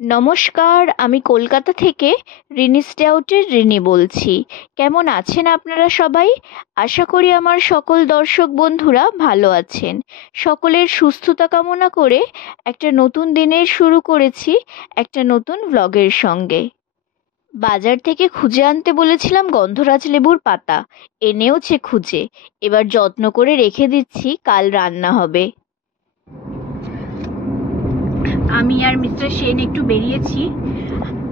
নমস্কার, আমি কলকাতা থেকে রিনি স্টাউটের রিনি বলছি। কেমন আছেন আপনারা সবাই? আশা করি আমার সকল দর্শক বন্ধুরা ভালো আছেন। সকলের সুস্থতা কামনা করে একটা নতুন দিনের শুরু করেছি একটা নতুন ভ্লগের সঙ্গে। বাজার থেকে খুঁজে আনতে বলেছিলাম গন্ধরাজ লেবুর পাতা, এনেওছে খুঁজে। এবার যত্ন করে রেখে দিচ্ছি, কাল রান্না হবে। আমি আর মিস্টার সেন একটু বেরিয়েছি।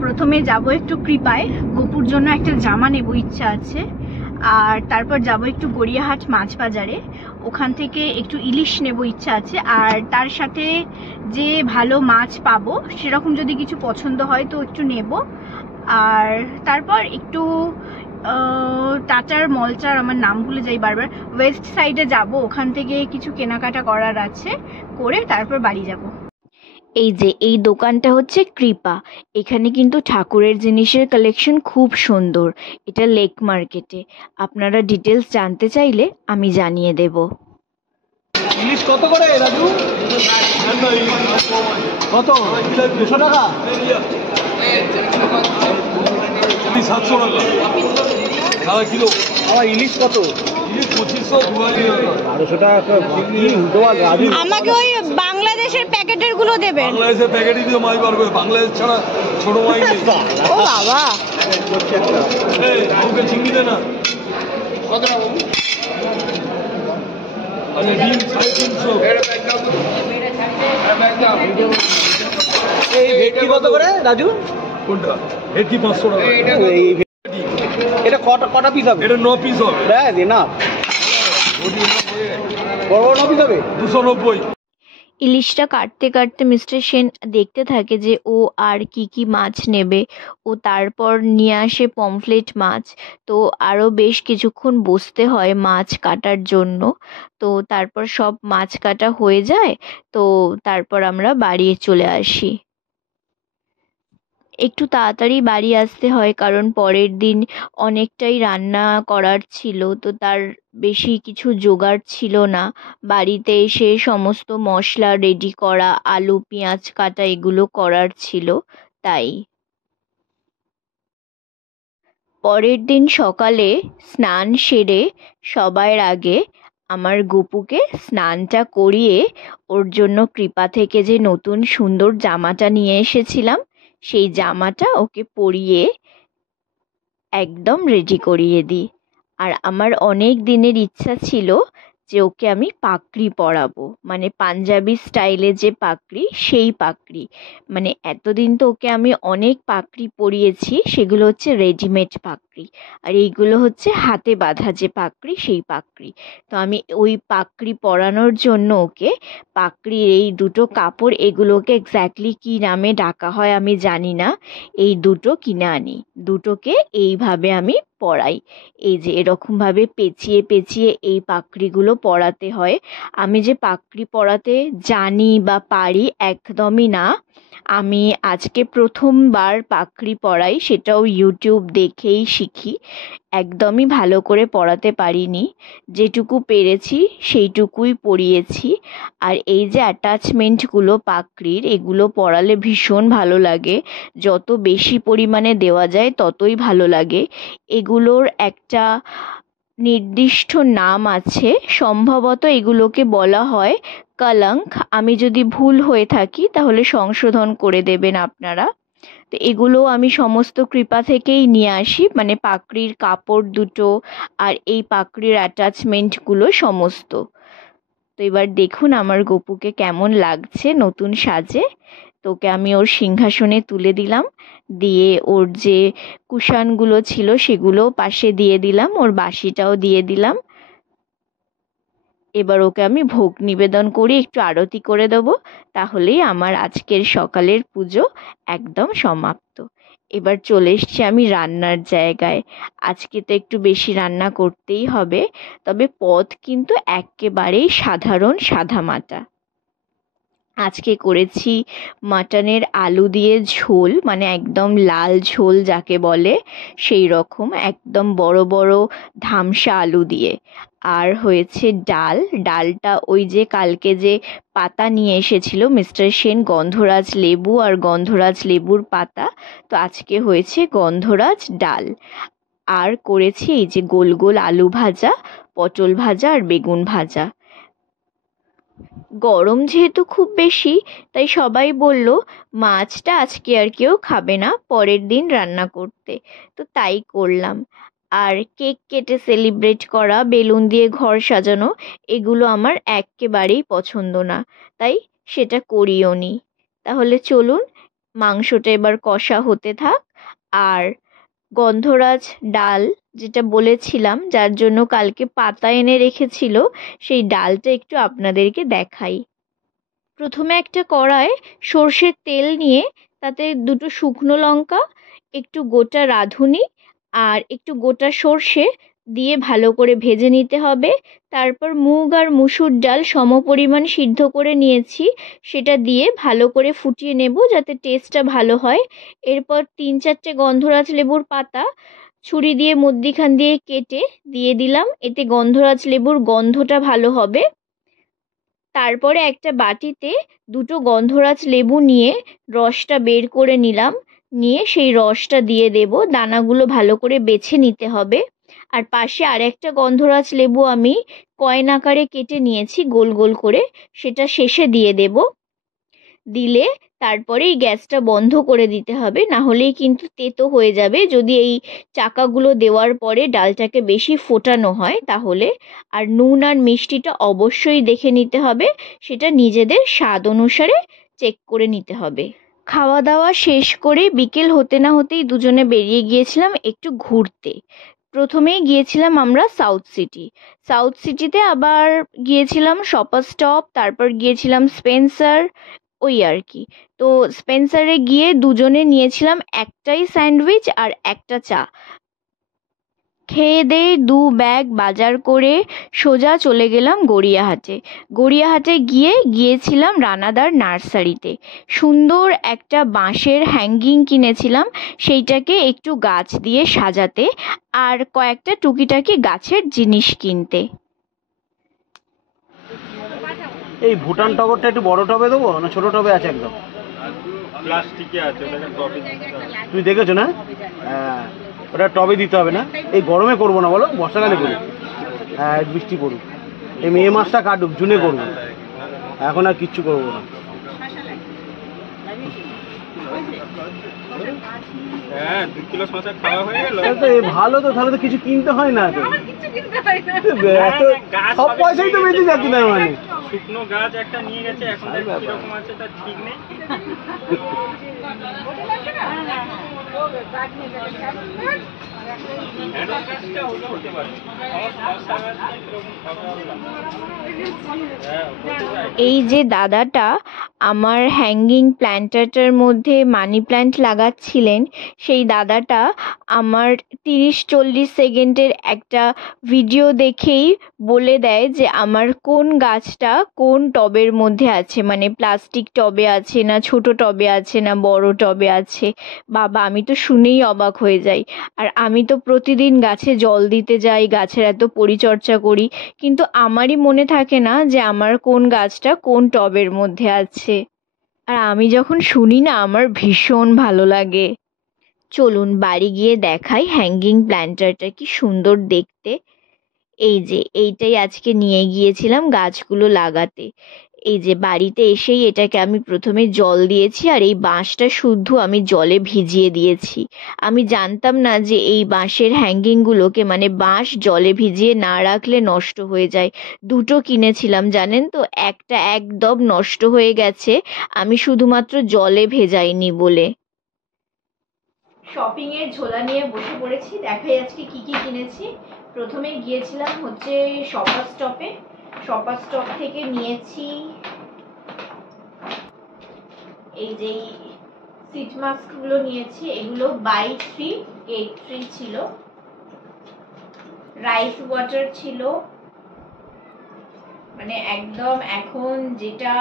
প্রথমে যাব একটু কৃপায়, গোপুর জন্য একটা জামা নেব ইচ্ছা আছে। আর তারপর যাব একটু গড়িয়াহাট মাছ বাজারে, ওখান থেকে একটু ইলিশ নেব ইচ্ছা আছে। আর তার সাথে যে ভালো মাছ পাবো সেরকম যদি কিছু পছন্দ হয় তো একটু নেব। আর তারপর একটু টাটার মলটার আমার নাম ভুলে যাই বারবার, ওয়েস্ট সাইডে যাব, ওখান থেকে কিছু কেনাকাটা করার আছে, করে তারপর বাড়ি যাব। এই যে এই দোকানটা হচ্ছে কৃপা। এখানে কিন্তু ঠাকুরের জিনিসের কালেকশন খুব সুন্দর। এটা লেক মার্কেটে। আপনারা ডিটেলস জানতে চাইলে আমি জানিয়ে দেব। ইলিশ কত করে রাজু? কত? 200 টাকা? 700 টাকা সারা কিলো। আমার ইলিশ কত? ইলিশ 2500, 1200 টাকা। রাজু আমাকে ওই বাংলাদেশের প্যাকেটের গুলো দেবেন। বাংলাদেশের প্যাকেটই দিয়ে মাছ পারবে, বাংলাদেশ ছাড়া ছোট মাছ নেই। ও বাবা, ওকে চিংড়ি দে না। আচ্ছা, ডিম 350। এই ভেটকি কত করে রাজু? কোনটা? ভেটকি 500 টাকা। এটা কটা পিস হবে? এটা 9 পিস হবে। না বড় বড় 9 পিস হবে? 290। ইলিশটা কাটতে কাটতে মিস্টার সেন দেখতে থাকে যে ও আর কি কি মাছ নেবে। ও তারপর নিয়ে আসে পমফ্লেট মাছ। তো আরও বেশ কিছুক্ষণ বসতে হয় মাছ কাটার জন্য। তো তারপর সব মাছ কাটা হয়ে যায়। তো তারপর আমরা বাড়ি চলে আসি। একটু তাড়াতাড়ি বাড়ি আসতে হয়, কারণ পরের দিন অনেকটাই রান্না করার ছিল, তো তার বেশি কিছু জোগাড় ছিল না। বাড়িতে এসে সমস্ত মশলা রেডি করা, আলু পেঁয়াজ কাটা এগুলো করার ছিল, তাই। পরের দিন সকালে স্নান সেরে সবার আগে আমার গপুকে স্নানটা করিয়ে ওর জন্য কৃপা থেকে যে নতুন সুন্দর জামাটা নিয়ে এসেছিলাম সেই জামাটা ওকে পরিয়ে একদম রেডি করিয়ে দিই। আর আমার অনেক দিনের ইচ্ছা ছিল যে ওকে আমি পাগড়ি পরাবো, মানে পাঞ্জাবি স্টাইলে যে পাগড়ি, সেই পাগড়ি। মানে এতদিন তো ওকে আমি অনেক পাগড়ি পরিয়েছি, সেগুলো হচ্ছে রেডিমেড পাগড়ি। আর এইগুলো হচ্ছে হাতে বাঁধা যে পাগড়ি, সেই পাগড়ি। তো আমি ওই পাগড়ি পরানোর জন্য ওকে পাগড়ির এই দুটো কাপড়, এগুলোকে এক্স্যাক্টলি কী নামে ডাকা হয় আমি জানি না, এই দুটো কিনে আনি। দুটোকে এইভাবে আমি পরাই। এই যে এরকমভাবে পেঁচিয়ে পেঁচিয়ে এই পাগড়িগুলো পরাতে হয়। আমি যে পাগড়ি পরাতে জানি বা পারি একদমই না। আমি আজকে প্রথমবার পাগড়ি পরাই, সেটাও ইউটিউব দেখেই শিখি। একদমই ভালো করে পরাতে পারিনি, যেটুকু পেরেছি সেইটুকুই পরিয়েছি। আর এই যে অ্যাটাচমেন্টগুলো পাগড়ির, এগুলো পরালে ভীষণ ভালো লাগে। যত বেশি পরিমাণে দেওয়া যায় ততই ভালো লাগে। এগুলোর একটা নির্দিষ্ট নাম আছে, সম্ভবত এগুলোকে বলা হয় কলঙ্ক। আমি যদি ভুল হয়ে থাকি তাহলে সংশোধন করে দেবেন আপনারা। তো এগুলো আমি সমস্ত কৃপা থেকেই নিয়ে আসি, মানে পাগড়ির কাপড় দুটো আর এই পাগড়ির অ্যাটাচমেন্টগুলো সমস্ত। তো এবার দেখুন আমার গপুকে কেমন লাগছে নতুন সাজে। তোকে আমি ওর সিংহাসনে তুলে দিলাম, দিয়ে ওর যে কুশানগুলো ছিল সেগুলো পাশে দিয়ে দিলাম, ওর বাঁশিটাও দিয়ে দিলাম। এবার ওকে আমি ভোগ নিবেদন করে একটু আরতি করে দেবো, তাহলেই আমার আজকের সকালের পুজো একদম সমাপ্ত। এবার চলে এসছি আমি রান্নার জায়গায়। আজকে তো একটু বেশি রান্না করতেই হবে, তবে পদ কিন্তু একেবারেই সাধারণ সাদামাটা। আজকে করেছি মাটনের আলু দিয়ে ঝোল, মানে একদম লাল ঝোল যাকে বলে সেই রকম, একদম বড় বড় ধামসা আলু দিয়ে। আর হয়েছে ডাল। ডালটা ওই যে কালকে যে পাতা নিয়ে এসেছিল মিস্টার সেন, গন্ধরাজ লেবু আর গন্ধরাজ লেবুর পাতা, তো আজকে হয়েছে গন্ধরাজ ডাল। আর করেছি এই যে গোল গোল আলু ভাজা, পটল ভাজা আর বেগুন ভাজা। গরম যেহেতু খুব বেশি, তাই সবাই বলল মাছটা আজকে আর কেউ খাবে না, পরের দিন রান্না করতে, তো তাই করলাম। আর কেক কেটে সেলিব্রেট করা, বেলুন দিয়ে ঘর সাজানো, এগুলো আমার একেবারেই পছন্দ না, তাই সেটা করিও নি। তাহলে চলুন, মাংসটা এবার কষা হতে থাক। আর গন্ধরাজ ডাল যেটা বলেছিলাম, যার জন্য কালকে পাতা এনে রেখেছিল, সেই ডালটা একটু আপনাদেরকে দেখাই। প্রথমে একটা কড়ায় সর্ষের তেল নিয়ে তাতে দুটো শুকনো লঙ্কা, একটু গোটা রাঁধুনি আর একটু গোটা সর্ষে দিয়ে ভালো করে ভেজে নিতে হবে। তারপর মুগ আর মুসুর ডাল সমপরিমাণ সিদ্ধ করে নিয়েছি, সেটা দিয়ে ভালো করে ফুটিয়ে নেব যাতে টেস্টটা ভালো হয়। এরপর 3-4টে গন্ধরাজ লেবুর পাতা ছুরি দিয়ে মধ্যিখান দিয়ে কেটে দিয়ে দিলাম, এতে গন্ধরাজ লেবুর গন্ধটা ভালো হবে। তারপরে একটা বাটিতে দুটো গন্ধরাজ লেবু নিয়ে রসটা বের করে নিলাম, নিয়ে সেই রসটা দিয়ে দেব। দানাগুলো ভালো করে বেছে নিতে হবে। আর পাশে আরেকটা গন্ধরাজ লেবু আমি কয়েন আকারে কেটে নিয়েছি গোল গোল করে, সেটা শেষে দিয়ে দেব। দিলে তারপরে এই গ্যাসটা বন্ধ করে দিতে হবে, না হলেই কিন্তু তেতো হয়ে যাবে যদি এই চাকাগুলো দেওয়ার পরে ডালটাকে বেশি ফোটানো হয় তাহলে। আর নুন আর মিষ্টিটা অবশ্যই দেখে নিতে হবে, সেটা নিজেদের স্বাদ অনুসারে চেক করে নিতে হবে। খাওয়া দাওয়া শেষ করে বিকেল হতে না হতেই দুজনে বেরিয়ে গিয়েছিলাম একটু ঘুরতে। প্রথমেই গিয়েছিলাম আমরা সাউথ সিটি। সাউথ সিটিতে আবার গিয়েছিলাম শপার স্টপ, তারপর গিয়েছিলাম স্পেন্সার, ওই আর কি। তো স্পেন্সারে গিয়ে দুজনে নিয়েছিলাম একটাই স্যান্ডউইচ আর একটা চা। খেয়ে দেয়ে 2 ব্যাগ বাজার করে সোজা চলে গেলাম গড়িয়াহাটে। গড়িয়াহাটে গিয়েছিলাম রানাদার নার্সারিতে। সুন্দর একটা বাঁশের হ্যাঙ্গিং কিনেছিলাম, সেইটাকে একটু গাছ দিয়ে সাজাতে আর কয়েকটা টুকিটাকি গাছের জিনিস কিনতে। এই ভুটান টগরটা একটু বড় টবে দেবো না ছোট টবে আছে একদম? প্লাস্টিকে আছে, ওটাকে টবে দিতে হবে। তুই দেখেছো না? হ্যাঁ, ওটা টবে দিতে হবে না। এই গরমে করবো না, বলো বর্ষাকালে করি। হ্যাঁ, বৃষ্টি পড়ুক, এই মে মাসটা কাটুক, জুনে করবো। এখন আর কিচ্ছু করবো না। হ্যাঁ, 2 কিলো শসা খাওয়া হয়ে গেল। তাহলে তো ভালো, তো তাহলে তো কিছু কিনতে হয় না তো। সব পয়সাই তো বেঁচে যাচ্ছে না মানে। শুকনো গাছ একটা নিয়ে গেছে, এখন তার কিরকম আছে তার ঠিক নেই। ঢেঁড়স গাছটা হলেও হতে পারে। আমার শসা গাছ কিরকম হবে। এই যে দাদাটা আমার হ্যাঙ্গিং প্ল্যান্টারটার মধ্যে মানি প্ল্যান্ট লাগাচ্ছিলেন, সেই দাদাটা আমার 30-40 সেকেন্ডের একটা ভিডিও দেখেই বলে দেয় যে আমার কোন গাছটা কোন টবের মধ্যে আছে, মানে প্লাস্টিক টবে আছে না ছোট টবে আছে না বড় টবে আছে। বাবা, আমি তো শুনেই অবাক হয়ে যাই। আর আমি তো প্রতিদিন গাছে জল দিতে যাই, গাছের এত পরিচর্যা করি, কিন্তু আমারই মনে থাকে না যে আমার কোন গাছটা কোন টবের মধ্যে আছে। আর আমি যখন শুনি না, আমার ভীষণ ভালো লাগে। চলুন বাড়ি গিয়ে দেখাই হ্যাঙ্গিং প্ল্যান্টারটা কি সুন্দর দেখতে। এই যে এইটাই আজকে নিয়ে গিয়েছিলাম গাছগুলো লাগাতে। এই যে বাড়িতে এসেই এটাকে আমি প্রথমে জল দিয়েছি, আর এই বাঁশটা শুদ্ধ আমি জলে ভিজিয়ে দিয়েছি। আমি জানতাম না যে এই বাঁশের হ্যাঙ্গিংগুলোকে, মানে বাঁশ জলে ভিজিয়ে না রাখলে নষ্ট হয়ে যায়। 2টো কিনেছিলাম জানেন তো, একটা একদম নষ্ট হয়ে গেছে, আমি শুধুমাত্র জলে ভেজাইনি বলে। শপিং এর ঝোলা নিয়ে বসে পড়েছি, দেখাই আজকে কি কি কিনেছি। প্রথমে গিয়েছিলাম হচ্ছে শপার স্টপে। শপার স্টপ থেকে নিয়েছি এই যে সিট মাস্ক গুলো নিয়েছি, এগুলো বাই 3 গেট ফ্রি ছিল। রাইস ওয়াটার ছিল, মানে একদম এখন যেটা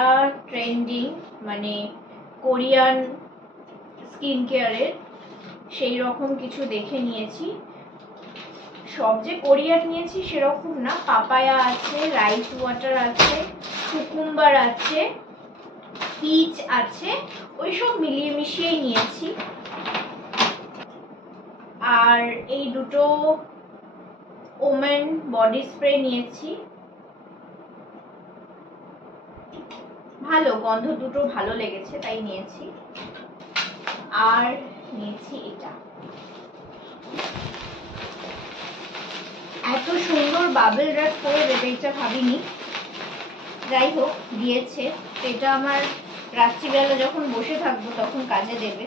ট্রেন্ডিং, মানে কোরিয়ান স্কিন কেয়ারের, সেই রকম কিছু দেখে নিয়েছি। সব যে কোরিয়ান নিয়েছি সেরকম না, পাপায়া আছে, রাইস ওয়াটার আছে, কুকুম্বার আছে, পিচ আছে, ওইসব মিলিয়ে মিশিয়েই নিয়েছি। আর এই দুটো ওমেন বডি স্প্রে নিয়েছি, ভালো গন্ধ, দুটো ভালো লেগেছে তাই নিয়েছি। আর নিয়েছি এটা, এত সুন্দর বাবেল র্যাপ করে দেবে এটা ভাবিনি, যাই হোক দিয়েছে। এটা আমার রাত্রিবেলা যখন বসে থাকবো তখন কাজে দেবে।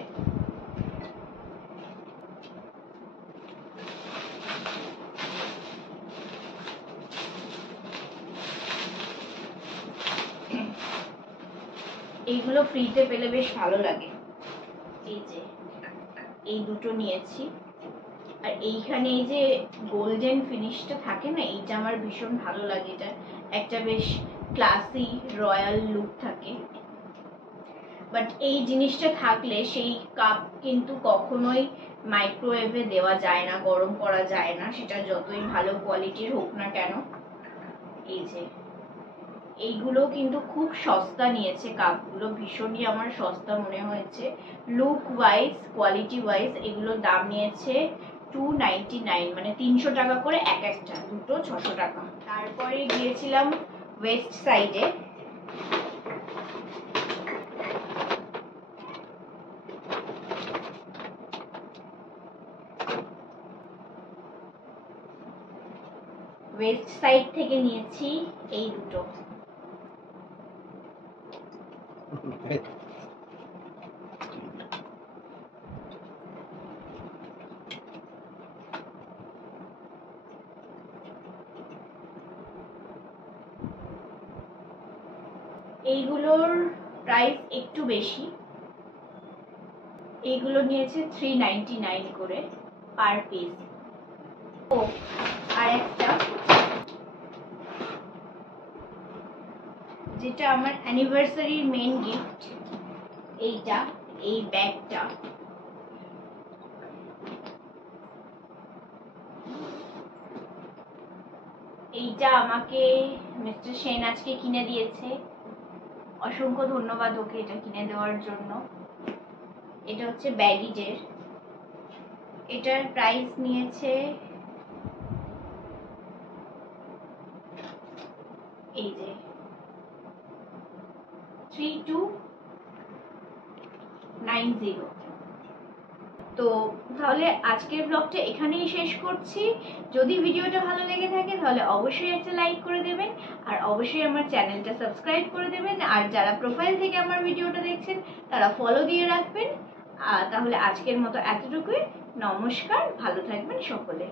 এইগুলো ফ্রিতে পেলে বেশ ভালো লাগে। এই যে এই দুটো নিয়েছি। আর এইখানে এই যে গোল্ডেন ফিনিশটা থাকে না, এইটা আমার ভীষণ ভালো লাগে। এটা একটা বেশ ক্লাসি রয়্যাল লুক থাকে। বাট এই জিনিসটা থাকলে সেই কাপ কিন্তু কখনোই মাইক্রোওয়েভে দেওয়া যায় না, গরম করা যায় না, সেটা যতই ভালো কোয়ালিটির হোক না কেন। এই যে এইগুলো কিন্তু খুব সস্তা নিয়েছে, কাপগুলো ভীষণই আমার সস্তা মনে হয়েছে। লুক ওয়াইজ, কোয়ালিটি ওয়াইজ এগুলোর দাম নিয়েছে 299, মানে 300 টাকা করে এক একটা, দুটো 600 টাকা। তারপরে গিয়েছিলাম ওয়েস্ট সাইডে। ওয়েস্ট সাইড থেকে নিয়েছি এই দুটো। এইগুলোর প্রাইস একটু বেশি, এইগুলো নিয়েছে 399 করে পার পিস। ও আর একটা, যেটা আমার অ্যানিভার্সারির মেইন গিফট, এইটা, এই ব্যাগটা। এইটা আমাকে মিস্টার সেন আজকে কিনে দিয়েছে, অসংখ্য ধন্যবাদ ওকে এটা কিনে দেওয়ার জন্য। এটা হচ্ছে ব্যাগিজের, এটার প্রাইস নিয়েছে এই যে 3290। তো তাহলে আজকের ব্লগটা এখানেই শেষ করছি। যদি ভিডিওটা ভালো লেগে থাকে তাহলে অবশ্যই একটা লাইক করে দেবেন, আর অবশ্যই আমার চ্যানেলটা সাবস্ক্রাইব করে দেবেন। আর যারা প্রোফাইল থেকে আমার ভিডিওটা দেখছেন তারা ফলো দিয়ে রাখবেন। তাহলে আজকের মতো এতটুকুই, নমস্কার, ভালো থাকবেন সকলে।